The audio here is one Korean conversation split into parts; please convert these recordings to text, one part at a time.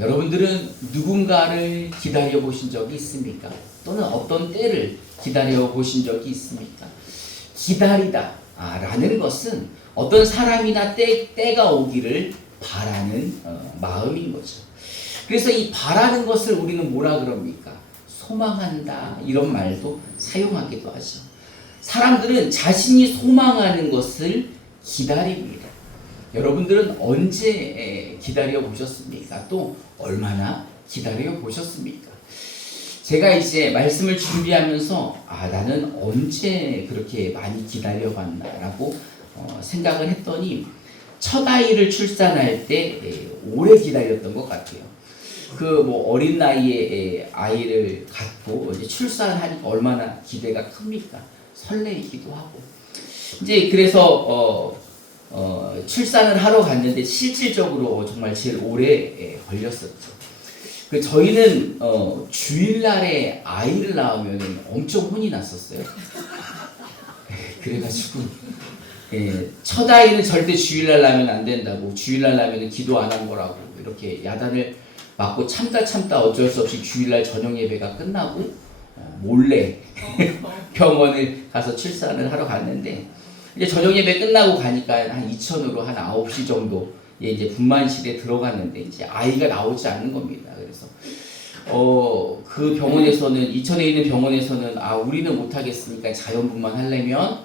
여러분들은 누군가를 기다려 보신 적이 있습니까? 또는 어떤 때를 기다려 보신 적이 있습니까? 기다리다 라는 것은 어떤 사람이나 때가 오기를 바라는 마음인 거죠. 그래서 이 바라는 것을 우리는 뭐라 그럽니까? 소망한다, 이런 말도 사용하기도 하죠. 사람들은 자신이 소망하는 것을 기다립니다. 여러분들은 언제 기다려 보셨습니까? 또 얼마나 기다려 보셨습니까? 제가 이제 말씀을 준비하면서 나는 언제 그렇게 많이 기다려 봤나라고 생각을 했더니 첫 아이를 출산할 때 오래 기다렸던 것 같아요. 어린 나이에 아이를 갖고 이제 출산하니까 얼마나 기대가 큽니까? 설레이기도 하고. 이제 그래서 출산을 하러 갔는데 실질적으로 정말 제일 오래 걸렸었죠. 저희는 주일날에 아이를 낳으면 엄청 혼이 났었어요. 그래가지고 첫 아이는 절대 주일날 낳으면 안 된다고, 주일날 낳으면 기도 안 한 거라고 이렇게 야단을 맞고 참다 어쩔 수 없이 주일날 저녁 예배가 끝나고 몰래 병원을 가서 출산을 하러 갔는데, 이제 저녁 예배 끝나고 가니까 한 이천으로 한 9시 정도 이제 분만실에 들어갔는데 이제 아이가 나오지 않는 겁니다. 그래서 그 병원에서는, 이천에 있는 병원에서는 우리는 못 하겠으니까 자연분만 하려면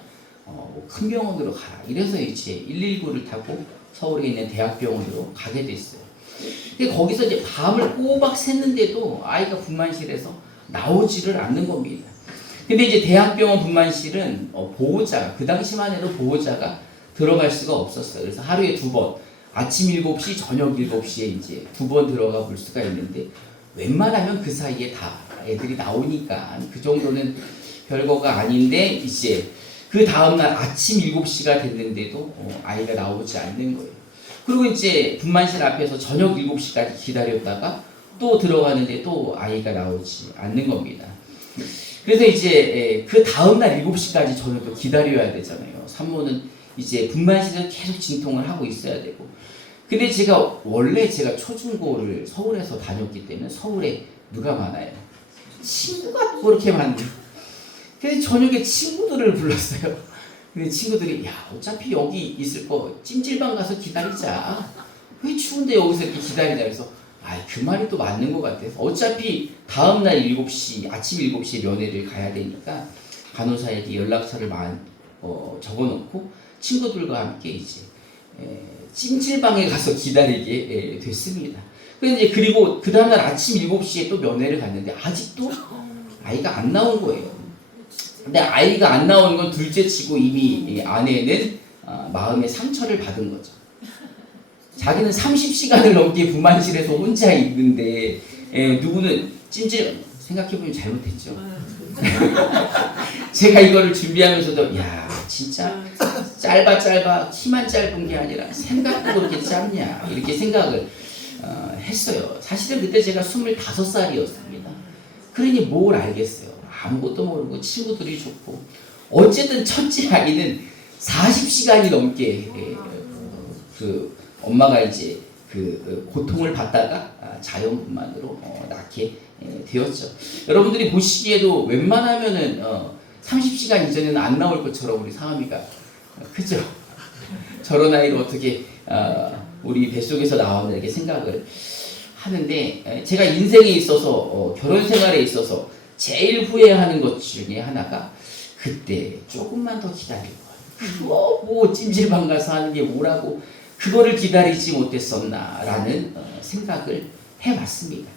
큰 병원으로 가라. 이래서 이제 119를 타고 서울에 있는 대학병원으로 가게 됐어요. 근데 거기서 이제 밤을 꼬박 샜는데도 아이가 분만실에서 나오지를 않는 겁니다. 근데 이제 대학병원 분만실은 보호자가, 그 당시만 해도 보호자가 들어갈 수가 없었어요. 그래서 하루에 2번, 아침 7시, 저녁 7시에 이제 2번 들어가 볼 수가 있는데, 웬만하면 그 사이에 다 애들이 나오니까 그 정도는 별거가 아닌데, 이제 그 다음날 아침 7시가 됐는데도 아이가 나오지 않는 거예요. 그리고 이제 분만실 앞에서 저녁 7시까지 기다렸다가 또 들어가는데 또 아이가 나오지 않는 겁니다. 그래서 이제 그 다음날 7시까지 저는 또 기다려야 되잖아요. 산모는 이제 분만실에서 계속 진통을 하고 있어야 되고. 근데 원래 제가 초중고를 서울에서 다녔기 때문에 서울에 누가 많아요? 친구가 그렇게 많네요. 그래서 저녁에 친구들을 불렀어요. 근데 친구들이 어차피 여기 있을 거 찜질방 가서 기다리자. 왜 추운데 여기서 이렇게 기다리자. 그래서 그 말이 또 맞는 것 같아요. 어차피 다음날 7시, 아침 7시에 면회를 가야 되니까 간호사에게 연락처를 적어놓고 친구들과 함께 이제 찜질방에 가서 기다리게 됐습니다. 그리고 그 다음날 아침 7시에 또 면회를 갔는데 아직도 아이가 안 나온 거예요. 근데 아이가 안 나오는 건 둘째 치고 이미 아내는 마음의 상처를 받은 거죠. 자기는 30시간을 넘게 분만실에서 혼자 있는데 누구는 생각해보면 잘못했죠. 제가 이거를 준비하면서도 진짜 짧아 키만 짧은 게 아니라 생각도 그렇게 짧냐 이렇게 생각을 했어요. 사실은 그때 제가 25살이었습니다. 그러니 뭘 알겠어요. 아무것도 모르고 친구들이 좋고. 어쨌든 첫째 아이는 40시간이 넘게 엄마가 이제 고통을 받다가 자연분만으로 낳게 되었죠. 여러분들이 보시기에도 웬만하면은 30시간 이전에는 안 나올 것처럼 우리 상암이가 그죠? 저런 아이를 어떻게 우리 뱃속에서 나왔나 이렇게 생각을 하는데, 제가 인생에 있어서 결혼 생활에 있어서 제일 후회하는 것 중에 하나가 그때 조금만 더 기다릴 걸. 찜질방 가서 하는 게 뭐라고 그거를 기다리지 못했었나라는 생각을 해봤습니다.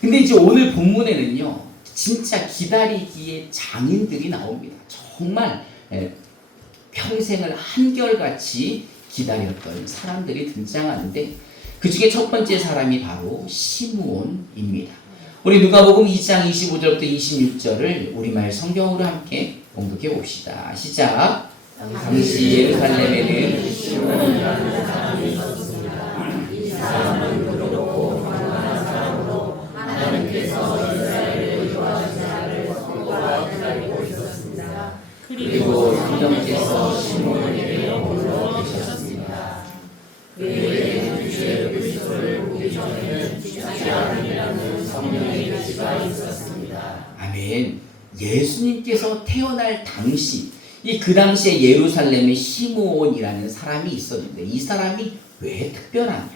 근데 이제 오늘 본문에는요, 진짜 기다리기에 장인들이 나옵니다. 정말 평생을 한결같이 기다렸던 사람들이 등장하는데, 그 중에 첫 번째 사람이 바로 시므온입니다. 우리 누가복음 2장 25절부터 26절을 우리말 성경으로 함께 봉독해 봅시다. 시작. 당시 예루살렘에는 시므온이라는 사람이 있었습니다. 이 사람은 그렇고 가난한 사람으로 하나님께서 이스라엘을 인도하신 자를 성도가 기다리고 있었습니다. 그리고 성령께서 시므온에게 머물러 계셨습니다. 그에게 주의 그리스도를 보기 전에는 하지 않으려는 성령의 계시가 있었습니다. 아멘. 예수님께서 태어날 당시, 그 당시에 예루살렘에 시므온이라는 사람이 있었는데 이 사람이 왜 특별하냐?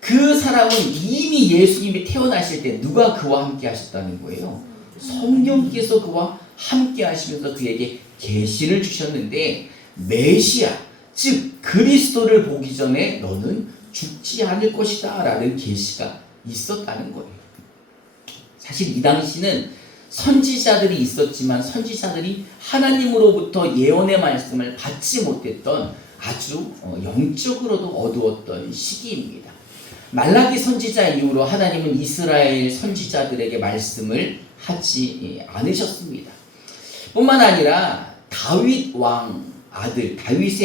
그 사람은 이미 예수님이 태어나실 때 누가 그와 함께 하셨다는 거예요? 성령께서 그와 함께 하시면서 그에게 계시를 주셨는데 메시아, 즉 그리스도를 보기 전에 너는 죽지 않을 것이다 라는 계시가 있었다는 거예요. 사실 이 당시는 선지자들이 있었지만 선지자들이 하나님으로부터 예언의 말씀을 받지 못했던 아주 영적으로도 어두웠던 시기입니다. 말라기 선지자 이후로 하나님은 이스라엘 선지자들에게 말씀을 하지 않으셨습니다. 뿐만 아니라 다윗의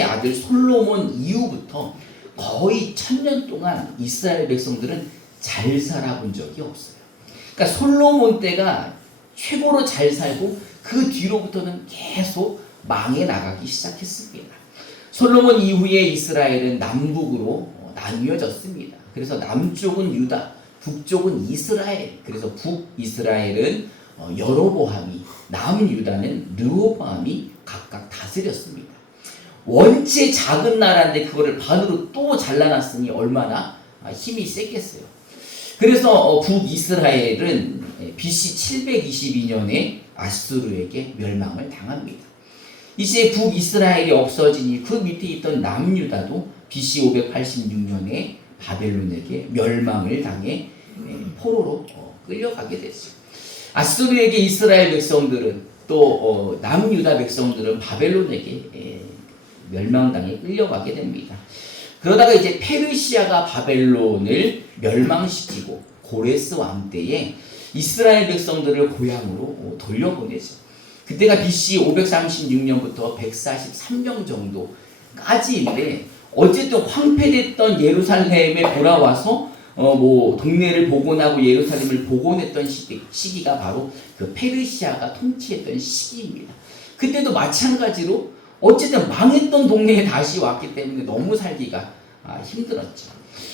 아들 솔로몬 이후부터 거의 1000년 동안 이스라엘 백성들은 잘 살아본 적이 없어요. 그러니까 솔로몬 때가 최고로 잘 살고 그 뒤로부터는 계속 망해 나가기 시작했습니다. 솔로몬 이후에 이스라엘은 남북으로 나뉘어졌습니다. 그래서 남쪽은 유다, 북쪽은 이스라엘. 그래서 북이스라엘은 여로보암이, 남유다는 르호보암이 각각 다스렸습니다. 원체 작은 나라인데 그거를 반으로 또 잘라놨으니 얼마나 힘이 셌겠어요. 그래서 북이스라엘은 BC 722년에 아수르에게 멸망을 당합니다. 이제 북이스라엘이 없어지니 그 밑에 있던 남유다도 BC 586년에 바벨론에게 멸망을 당해 포로로 끌려가게 됐어요. 아수르에게 이스라엘 백성들은 또 남유다 백성들은 바벨론에게 멸망당해 끌려가게 됩니다. 그러다가 이제 페르시아가 바벨론을 멸망시키고 고레스 왕 때에 이스라엘 백성들을 고향으로 돌려보내죠. 그때가 BC 536년부터 143년 정도까지인데 어쨌든 황폐됐던 예루살렘에 돌아와서 동네를 복원하고 예루살렘을 복원했던 시기가 바로 그 페르시아가 통치했던 시기입니다. 그때도 마찬가지로 어쨌든 망했던 동네에 다시 왔기 때문에 너무 살기가 힘들었죠.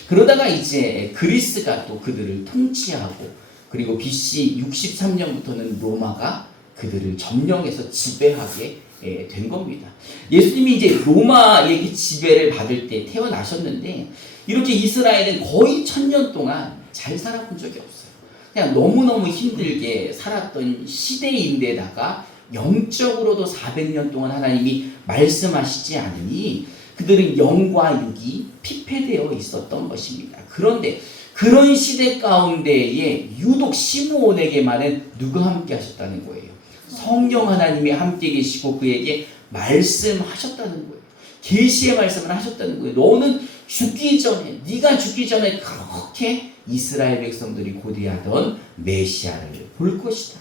그러다가 이제 그리스가 또 그들을 통치하고 그리고 BC 63년부터는 로마가 그들을 점령해서 지배하게 된 겁니다. 예수님이 이제 로마에게 지배를 받을 때 태어나셨는데 이렇게 이스라엘은 거의 1000년 동안 잘 살아본 적이 없어요. 그냥 너무너무 힘들게 살았던 시대인데다가 영적으로도 400년 동안 하나님이 말씀하시지 않으니 그들은 영과 육이 피폐되어 있었던 것입니다. 그런데 그런 시대 가운데에 유독 시므온에게만은 누가 함께 하셨다는 거예요? 성령 하나님이 함께 계시고 그에게 말씀하셨다는 거예요. 계시의 말씀을 하셨다는 거예요. 너는 죽기 전에, 네가 죽기 전에 그렇게 이스라엘 백성들이 고대하던 메시아를 볼 것이다.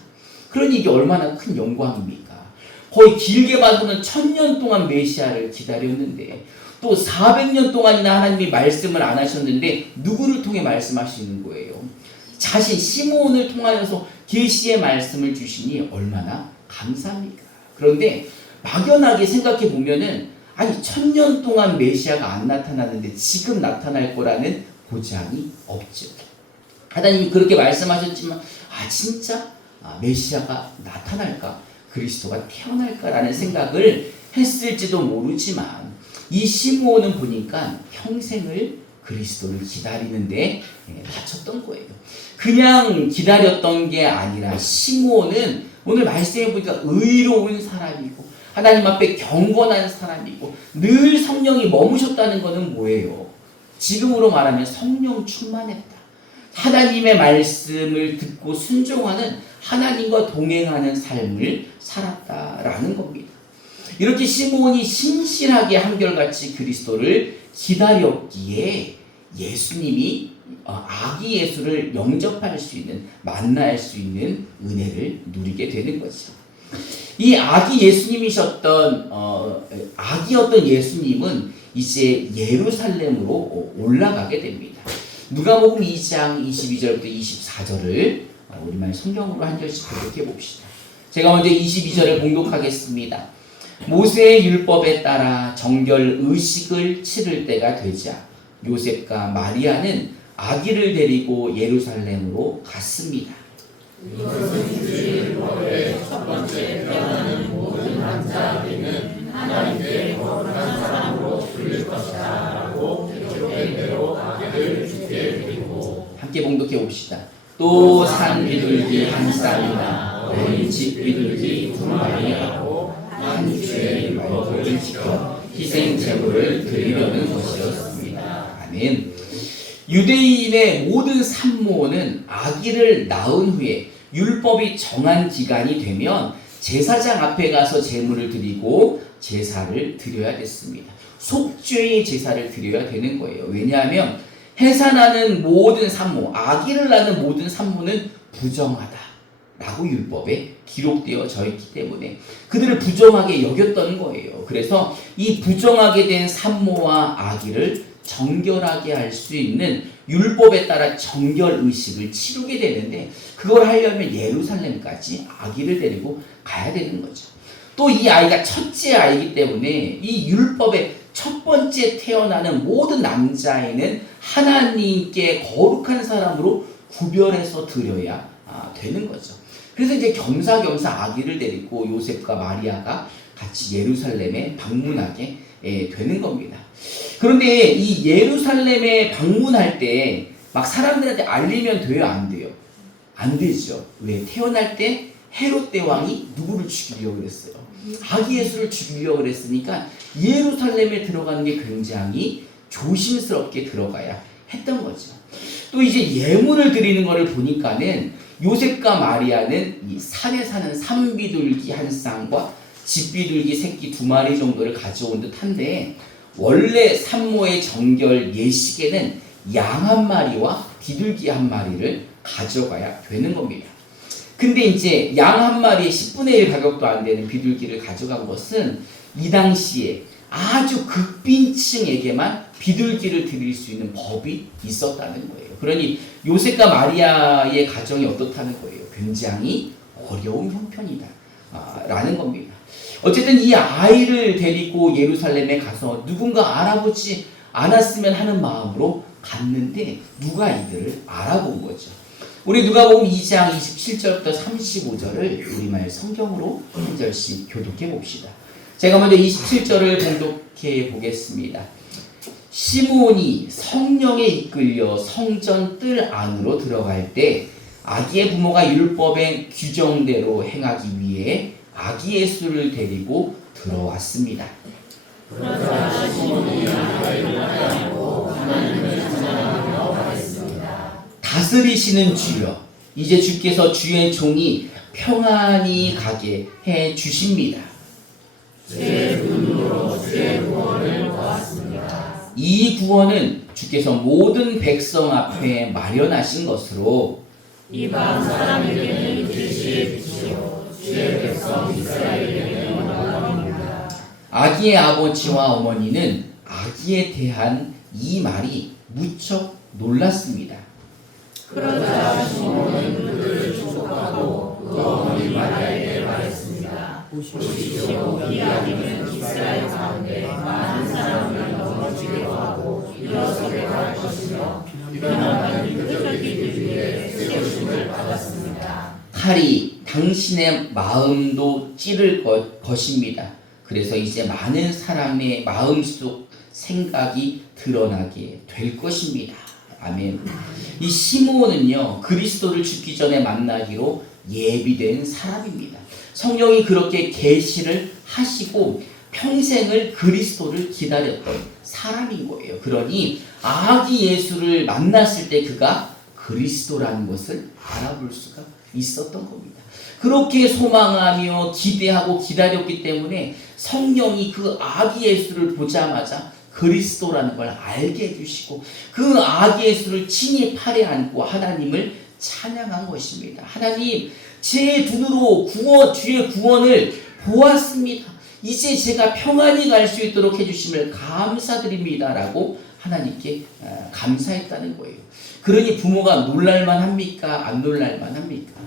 그러니 이게 얼마나 큰 영광입니까? 거의 길게 봐서는 1000년 동안 메시아를 기다렸는데 또 400년 동안이나 하나님이 말씀을 안 하셨는데 누구를 통해 말씀하시는 거예요? 자신 시므온을 통하여서 계시의 말씀을 주시니 얼마나 감사합니까? 그런데 막연하게 생각해 보면은 아니 1000년 동안 메시아가 안 나타났는데 지금 나타날 거라는 보장이 없죠. 하나님이 그렇게 말씀하셨지만 진짜 메시아가 나타날까? 그리스도가 태어날까라는 생각을 했을지도 모르지만 이 시므온은 보니까 평생을 그리스도를 기다리는데 바쳤던 거예요. 그냥 기다렸던 게 아니라 시므온은 오늘 말씀해 보니까 의로운 사람이고 하나님 앞에 경건한 사람이고 늘 성령이 머무셨다는 것은 뭐예요? 지금으로 말하면 성령 충만했다. 하나님의 말씀을 듣고 순종하는 하나님과 동행하는 삶을 살았다라는 겁니다. 이렇게 시므온이 신실하게 한결같이 그리스도를 기다렸기에 예수님이 아기 예수를 영접할 수 있는, 만날 수 있는 은혜를 누리게 되는 거죠. 이 아기 예수님이셨던 아기였던 예수님은 이제 예루살렘으로 올라가게 됩니다. 누가복음 2장 22절부터 24절을 우리말 성경으로 한 절씩 교독해 봅시다. 제가 먼저 22절을 봉독하겠습니다. 모세의 율법에 따라 정결 의식을 치를 때가 되자 요셉과 마리아는 아기를 데리고 예루살렘으로 갔습니다. 이것은 주일법의 첫 번째 태어나는 모든 남자 아기는 하나님께 거룩한 사람으로 불릴 것이다 라고 기록된 대로 아기를 주께 드리고. 함께 봉독해 봅시다. 또 산 비둘기 한 쌍이나 어린 집 비둘기 두 마리하고 한 주의 율법을 지켜 희생 제물을 드리려는 것이었습니다. 아멘. 유대인의 모든 산모는 아기를 낳은 후에 율법이 정한 기간이 되면 제사장 앞에 가서 제물을 드리고 제사를 드려야 됐습니다. 속죄의 제사를 드려야 되는 거예요. 왜냐하면 해산하는 모든 산모, 아기를 낳는 모든 산모는 부정하다 라고 율법에 기록되어져 있기 때문에 그들을 부정하게 여겼던 거예요. 그래서 이 부정하게 된 산모와 아기를 정결하게 할 수 있는 율법에 따라 정결 의식을 치르게 되는데, 그걸 하려면 예루살렘까지 아기를 데리고 가야 되는 거죠. 또 이 아이가 첫째 아이이기 때문에 이 율법의 첫 번째 태어나는 모든 남자애는 하나님께 거룩한 사람으로 구별해서 드려야 되는 거죠. 그래서 이제 겸사겸사 아기를 데리고 요셉과 마리아가 같이 예루살렘에 방문하게 되는 겁니다. 그런데 이 예루살렘에 방문할 때 막 사람들한테 알리면 돼요, 안 돼요? 안 되죠. 왜? 태어날 때 헤롯 대왕이 누구를 죽이려고 그랬어요? 아기 예수를 죽이려고 그랬으니까 예루살렘에 들어가는 게 굉장히 조심스럽게 들어가야 했던 거죠. 또 이제 예물을 드리는 것을 보니까는 요셉과 마리아는 이 산에 사는 산비둘기 한 쌍과 집비둘기 새끼 두 마리 정도를 가져온 듯한데, 원래 산모의 정결 예식에는 양 한 마리와 비둘기 한 마리를 가져가야 되는 겁니다. 근데 이제 양 한 마리에 10분의 1 가격도 안 되는 비둘기를 가져간 것은 이 당시에 아주 극빈층에게만 비둘기를 드릴 수 있는 법이 있었다는 거예요. 그러니 요셉과 마리아의 가정이 어떻다는 거예요? 굉장히 어려운 형편이다 라는 겁니다. 어쨌든 이 아이를 데리고 예루살렘에 가서 누군가 알아보지 않았으면 하는 마음으로 갔는데 누가 이들을 알아본 거죠. 우리 누가복음 2장 27절부터 35절을 우리말 성경으로 한 절씩 교독해 봅시다. 제가 먼저 27절을 봉독해 보겠습니다. 시므온이 성령에 이끌려 성전 뜰 안으로 들어갈 때 아기의 부모가 율법의 규정대로 행하기 위해 아기 예수를 데리고 들어왔습니다. 그러자 시몬이 아기를 안고 하나님을 찬양하며 말했습니다. 다스리시는 주여, 이제 주께서 주의 종이 평안히 가게 해 주십니다. 제 눈으로 주의 구원을 보았습니다. 이 구원은 주께서 모든 백성 앞에 마련하신 것으로 이방 사람에게는 빛이 빛이요 주의 백성 이스라엘에게는 영광입니다. 아기의 아버지와 어머니는 아기에 대한 이 말이 무척 놀랐습니다. 그러자 시몬은 그들을 축복하고 그 어머니 마리아에게 말했습니다. 보시오, 이 아기는 이스라엘 가운데 많은 사람을 넘어지기로 하고 일어서게 할 것이며 변화는 그들끼리 위해 세우심을 받았습니다. 칼이 당신의 마음도 찌를 것입니다. 그래서 이제 많은 사람의 마음속 생각이 드러나게 될 것입니다. 아멘. 이 시므온은요, 그리스도를 죽기 전에 만나기로 예비된 사람입니다. 성령이 그렇게 계시를 하시고 평생을 그리스도를 기다렸던 사람인 거예요. 그러니 아기 예수를 만났을 때 그가 그리스도라는 것을 알아볼 수가 있었던 겁니다. 그렇게 소망하며 기대하고 기다렸기 때문에 성령이 그 아기 예수를 보자마자 그리스도라는 걸 알게 해주시고 그 아기 예수를 친히 팔에 안고 하나님을 찬양한 것입니다. 하나님, 제 눈으로 주의 구원을 보았습니다. 이제 제가 평안히 갈 수 있도록 해주심을 감사드립니다 라고 하나님께 감사했다는 거예요. 그러니 부모가 놀랄만 합니까? 안 놀랄만 합니까?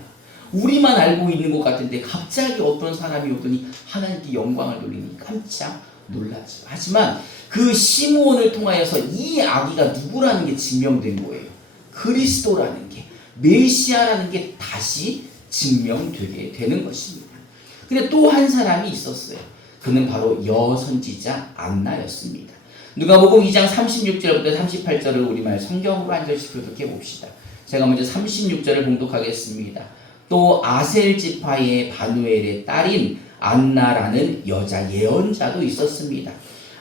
우리만 알고 있는 것 같은데 갑자기 어떤 사람이 오더니 하나님께 영광을 돌리니 깜짝 놀라죠. 하지만 그 시므온을 통하여서 이 아기가 누구라는 게 증명된 거예요. 그리스도라는 게, 메시아라는 게 다시 증명되게 되는 것입니다. 근데 또 한 사람이 있었어요. 그는 바로 여선지자 안나였습니다. 누가복음 2장 36절부터 38절을 우리말 성경으로 한 절씩 교독해 봅시다. 제가 먼저 36절을 봉독하겠습니다. 또 아셀 지파의 바누엘의 딸인 안나라는 여자 예언자도 있었습니다.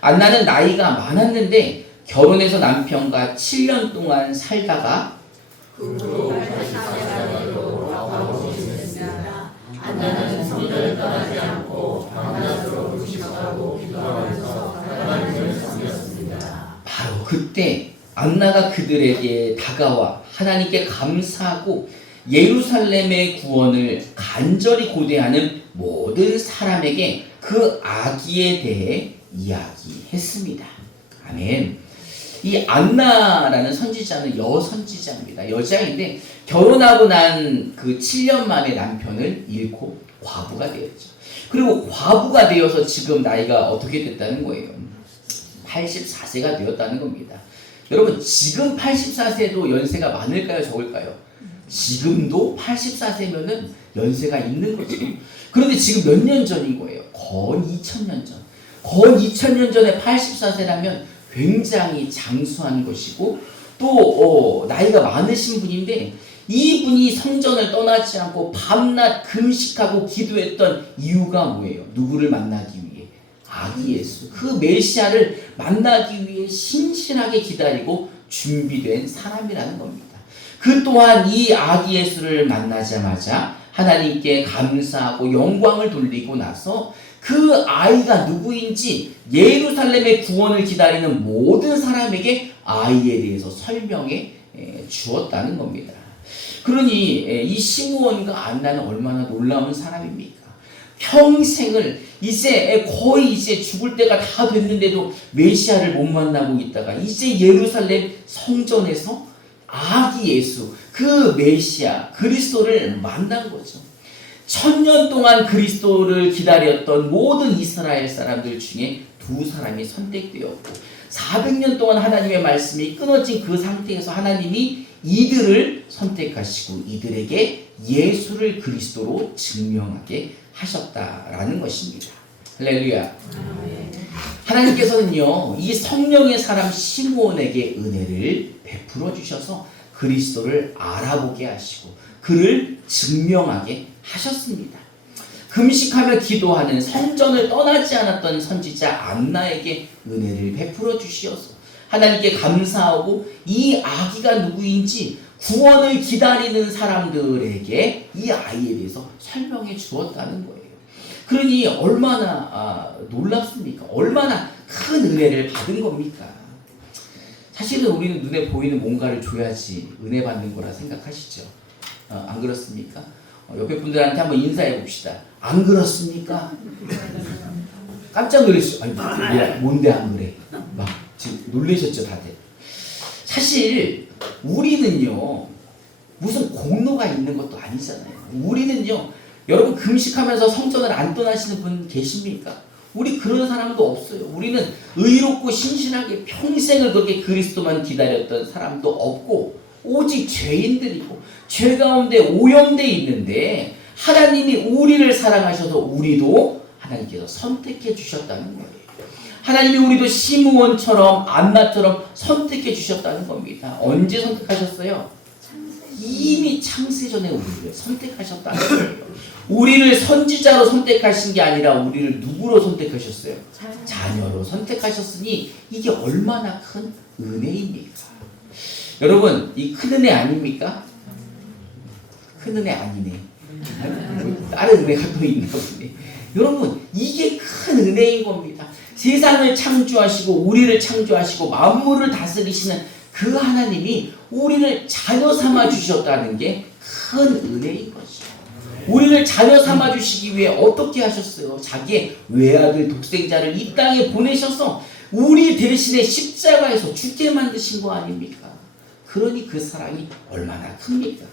안나는 나이가 많았는데 결혼해서 남편과 7년 동안 살다가 안나는 성전을 떠나지 않고 밤낮으로 금식하고 기도하면서 하나님을 섬겼습니다. 바로 그때 안나가 그들에게 다가와 하나님께 감사하고 예루살렘의 구원을 간절히 고대하는 모든 사람에게 그 아기에 대해 이야기했습니다. 아멘. 이 안나라는 선지자는 여선지자입니다. 여자인데 결혼하고 난 그 7년 만에 남편을 잃고 과부가 되었죠. 그리고 과부가 되어서 지금 나이가 어떻게 됐다는 거예요? 84세가 되었다는 겁니다. 여러분, 지금 84세도 연세가 많을까요? 적을까요? 지금도 84세면은 연세가 있는 거죠. 그런데 지금 몇 년 전인 거예요? 건 2000년 전. 건 2000년 전에 84세라면 굉장히 장수한 것이고 또 나이가 많으신 분인데 이분이 성전을 떠나지 않고 밤낮 금식하고 기도했던 이유가 뭐예요? 누구를 만나기 위해? 아기 예수, 그 메시아를 만나기 위해 신실하게 기다리고 준비된 사람이라는 겁니다. 그 또한 이 아기 예수를 만나자마자 하나님께 감사하고 영광을 돌리고 나서 그 아이가 누구인지 예루살렘의 구원을 기다리는 모든 사람에게 아이에 대해서 설명해 주었다는 겁니다. 그러니 이 시므온과 안나는 얼마나 놀라운 사람입니까? 평생을 이제 거의 이제 죽을 때가 다 됐는데도 메시아를 못 만나고 있다가 이제 예루살렘 성전에서 아기 예수, 그 메시아 그리스도를 만난 거죠. 1000년 동안 그리스도를 기다렸던 모든 이스라엘 사람들 중에 두 사람이 선택되었고 400년 동안 하나님의 말씀이 끊어진 그 상태에서 하나님이 이들을 선택하시고 이들에게 예수를 그리스도로 증명하게 하셨다라는 것입니다. 할렐루야. 하나님께서는요, 이 성령의 사람 시므온에게 은혜를 베풀어 주셔서 그리스도를 알아보게 하시고 그를 증명하게 하셨습니다. 금식하며 기도하는 성전을 떠나지 않았던 선지자 안나에게 은혜를 베풀어 주시어서 하나님께 감사하고 이 아기가 누구인지 구원을 기다리는 사람들에게 이 아이에 대해서 설명해 주었다는 거예요. 그러니 얼마나 놀랍습니까? 얼마나 큰 은혜를 받은 겁니까? 사실은 우리는 눈에 보이는 뭔가를 줘야지 은혜 받는 거라 생각하시죠? 안 그렇습니까? 옆에 분들한테 한번 인사해 봅시다. 안 그렇습니까? 깜짝 놀랐어요. 아니, 뭐야, 뭔데 안 그래? 막 지금 놀라셨죠, 다들? 사실 우리는요, 무슨 공로가 있는 것도 아니잖아요. 우리는요, 여러분 금식하면서 성전을 안 떠나시는 분 계십니까? 우리 그런 사람도 없어요. 우리는 의롭고 신실하게 평생을 그렇게 그리스도만 기다렸던 사람도 없고 오직 죄인들이고 죄 가운데 오염되어 있는데 하나님이 우리를 사랑하셔서 우리도 하나님께서 선택해 주셨다는 거예요. 하나님이 우리도 시므온처럼 안나처럼 선택해 주셨다는 겁니다. 언제 선택하셨어요? 이미 창세전에 우리를 선택하셨다는 거예요. 우리를 선지자로 선택하신 게 아니라 우리를 누구로 선택하셨어요? 자녀로 선택하셨으니 이게 얼마나 큰 은혜입니까? 여러분, 이 큰 은혜 아닙니까? 큰 은혜 아니네. 다른 은혜가 또 있나 보네. 여러분, 이게 큰 은혜인 겁니다. 세상을 창조하시고 우리를 창조하시고 만물을 다스리시는 그 하나님이 우리를 자녀 삼아 주셨다는 게 큰 은혜인 거죠. 우리를 자녀 삼아 주시기 위해 어떻게 하셨어요? 자기의 외아들 독생자를 이 땅에 보내셔서 우리 대신에 십자가에서 죽게 만드신 거 아닙니까? 그러니 그 사랑이 얼마나 큽니까?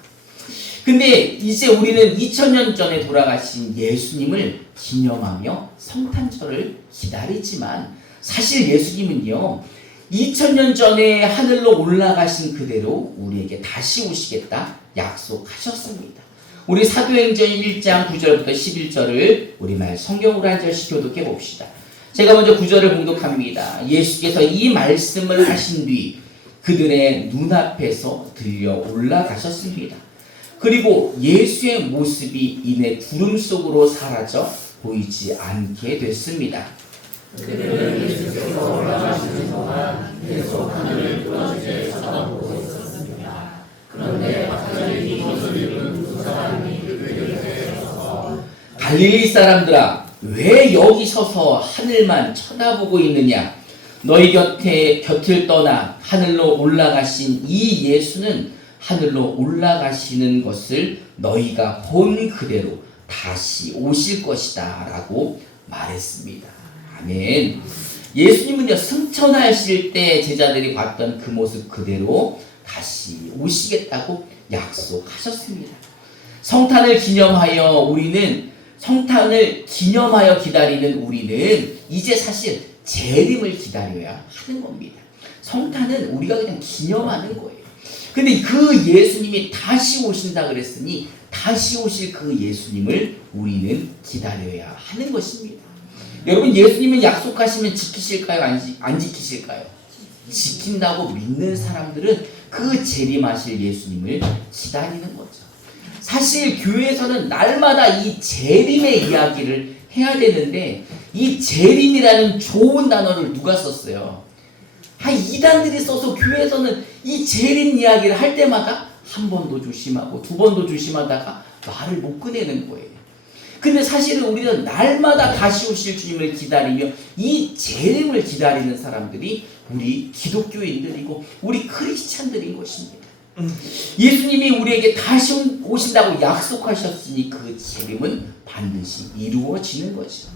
근데 이제 우리는 2000년 전에 돌아가신 예수님을 기념하며 성탄절을 기다리지만 사실 예수님은요, 2000년 전에 하늘로 올라가신 그대로 우리에게 다시 오시겠다 약속하셨습니다. 우리 사도행전 1장 9절부터 11절을 우리말 성경으로 한 절씩 교독해 봅시다. 제가 먼저 9절을 봉독합니다. 예수께서 이 말씀을 하신 뒤 그들의 눈앞에서 들려 올라가셨습니다. 그리고 예수의 모습이 이내 구름 속으로 사라져 보이지 않게 됐습니다. 그들은 예수께서 올라가시는 동안 계속 하늘을 뚫어지게 쳐다보고 있었습니다. 그런데 갑자기 옷을 입은 두 사람이 그들에게 서서 갈릴리 사람들아, 왜 여기 서서 하늘만 쳐다보고 있느냐? 너희 곁을 떠나 하늘로 올라가신 이 예수는 하늘로 올라가시는 것을 너희가 본 그대로 다시 오실 것이다 라고 말했습니다. 아멘. 예수님은요, 승천하실 때 제자들이 봤던 그 모습 그대로 다시 오시겠다고 약속하셨습니다. 성탄을 기념하여 기다리는 우리는 이제 사실 재림을 기다려야 하는 겁니다. 성탄은 우리가 그냥 기념하는 거예요. 근데 그 예수님이 다시 오신다 그랬으니 다시 오실 그 예수님을 우리는 기다려야 하는 것입니다. 여러분, 예수님은 약속하시면 지키실까요? 안 지키실까요? 지킨다고 믿는 사람들은 그 재림하실 예수님을 기다리는 거죠. 사실 교회에서는 날마다 이 재림의 이야기를 해야 되는데 이 재림이라는 좋은 단어를 누가 썼어요? 이단들이 써서 교회에서는 이 재림 이야기를 할 때마다 한 번 더 조심하고 두 번 더 조심하다가 말을 못 꺼내는 거예요. 근데 사실은 우리는 날마다 다시 오실 주님을 기다리며 이 재림을 기다리는 사람들이 우리 기독교인들이고 우리 크리스찬들인 것입니다. 예수님이 우리에게 다시 오신다고 약속하셨으니 그 재림은 반드시 이루어지는 거죠.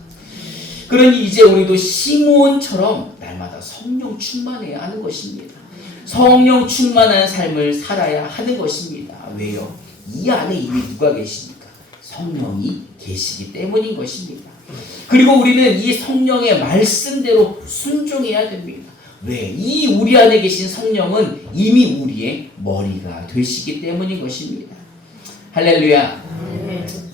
그러니 이제 우리도 시므온처럼 날마다 성령 충만해야 하는 것입니다. 성령 충만한 삶을 살아야 하는 것입니다. 왜요? 이 안에 이미 누가 계십니까? 성령이 계시기 때문인 것입니다. 그리고 우리는 이 성령의 말씀대로 순종해야 됩니다. 왜? 이 우리 안에 계신 성령은 이미 우리의 머리가 되시기 때문인 것입니다. 할렐루야.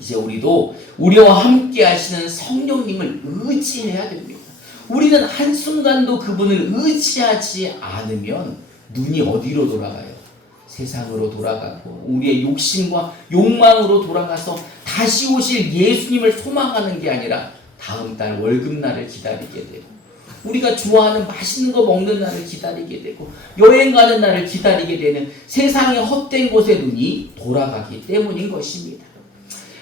이제 우리도 우리와 함께 하시는 성령님을 의지해야 됩니다. 우리는 한순간도 그분을 의지하지 않으면 눈이 어디로 돌아가요? 세상으로 돌아가고 우리의 욕심과 욕망으로 돌아가서 다시 오실 예수님을 소망하는 게 아니라 다음 달 월급날을 기다리게 되고 우리가 좋아하는 맛있는 거 먹는 날을 기다리게 되고 여행 가는 날을 기다리게 되는 세상의 헛된 곳에 눈이 돌아가기 때문인 것입니다.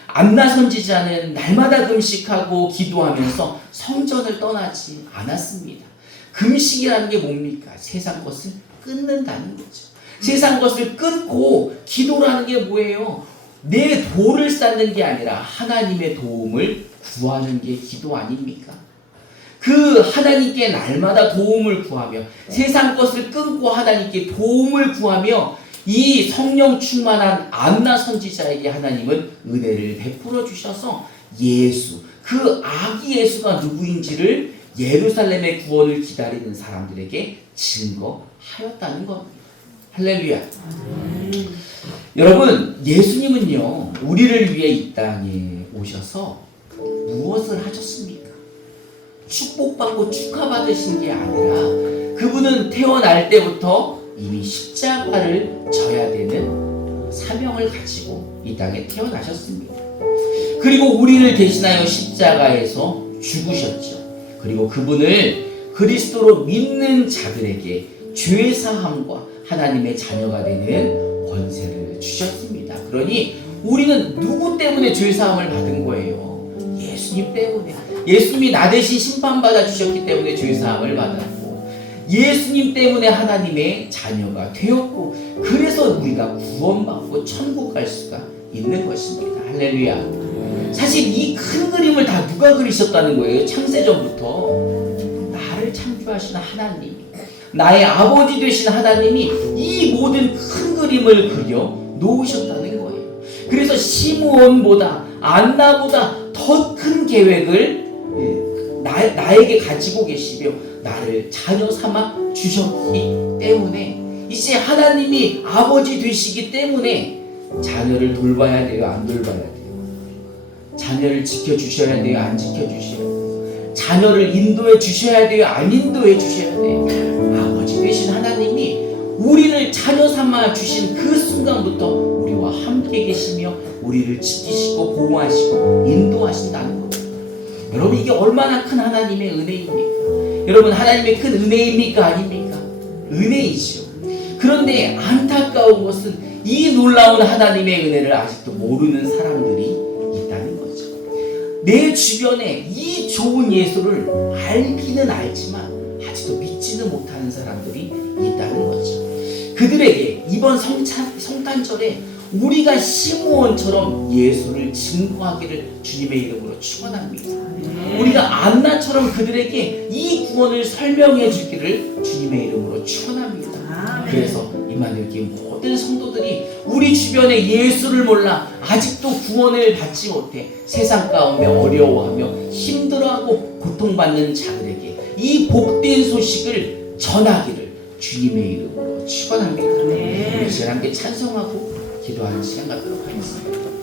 안나 선지자는 날마다 금식하고 기도하면서 성전을 떠나지 않았습니다. 금식이라는 게 뭡니까? 세상 것을 끊는다는 거죠. 세상 것을 끊고 기도라는 게 뭐예요? 내 도를 쌓는 게 아니라 하나님의 도움을 구하는 게 기도 아닙니까? 그 하나님께 날마다 도움을 구하며 세상 것을 끊고 하나님께 도움을 구하며 이 성령 충만한 안나 선지자에게 하나님은 은혜를 베풀어 주셔서 예수, 그 아기 예수가 누구인지를 예루살렘의 구원을 기다리는 사람들에게 증거하였다는 겁니다. 할렐루야. 여러분, 예수님은요 우리를 위해 이 땅에 오셔서 무엇을 하셨습니까? 축복받고 축하받으신 게 아니라 그분은 태어날 때부터 이미 십자가를 져야 되는 사명을 가지고 이 땅에 태어나셨습니다. 그리고 우리를 대신하여 십자가에서 죽으셨죠. 그리고 그분을 그리스도로 믿는 자들에게 죄사함과 하나님의 자녀가 되는 권세를 주셨습니다. 그러니 우리는 누구 때문에 죄사함을 받은 거예요? 예수님 때문에. 예수님이 나 대신 심판받아 주셨기 때문에 죄사함을 받았고 예수님 때문에 하나님의 자녀가 되었고 그래서 우리가 구원받고 천국 갈 수가 있는 것입니다. 할렐루야. 사실 이 큰 그림을 다 누가 그리셨다는 거예요? 창세전부터 나를 창조하신 하나님, 나의 아버지 되신 하나님이 이 모든 큰 그림을 그려 놓으셨다는 거예요. 그래서 시므온보다 안나보다 더 큰 계획을 나에게 가지고 계시며 나를 자녀 삼아 주셨기 때문에 이제 하나님이 아버지 되시기 때문에 자녀를 돌봐야 돼요, 안 돌봐야 돼요? 자녀를 지켜주셔야 돼요, 안 지켜주셔야 돼요? 자녀를 인도해 주셔야 돼요, 안 인도해 주셔야 돼요? 아버지 되신 하나님이 우리를 자녀 삼아 주신 그 순간부터 우리와 함께 계시며 우리를 지키시고 보호하시고 인도하신다는 겁니다. 여러분, 이게 얼마나 큰 하나님의 은혜입니까? 여러분, 하나님의 큰 은혜입니까, 아닙니까? 은혜이죠. 그런데 안타까운 것은 이 놀라운 하나님의 은혜를 아직도 모르는 사람들이 있다는 거죠. 내 주변에 이 좋은 예수를 알기는 알지만 아직도 믿지는 못하는 사람들이 있다는 거죠. 그들에게 이번 성탄절에 우리가 시므온처럼 예수를 증거하기를 주님의 이름으로 축원합니다. 우리가 안나처럼 그들에게 이 구원을 설명해 주기를 주님의 이름으로 축원합니다. 그래서 임마누엘 교회 모든 성도들이 우리 주변에 예수를 몰라 아직도 구원을 받지 못해 세상 가운데 어려워하며 힘들어하고 고통받는 자들에게 이 복된 소식을 전하기를 주님의 이름으로 축원합니다. 우리 함께 찬송하고 기도하는 시간 갖도록 하겠습니다.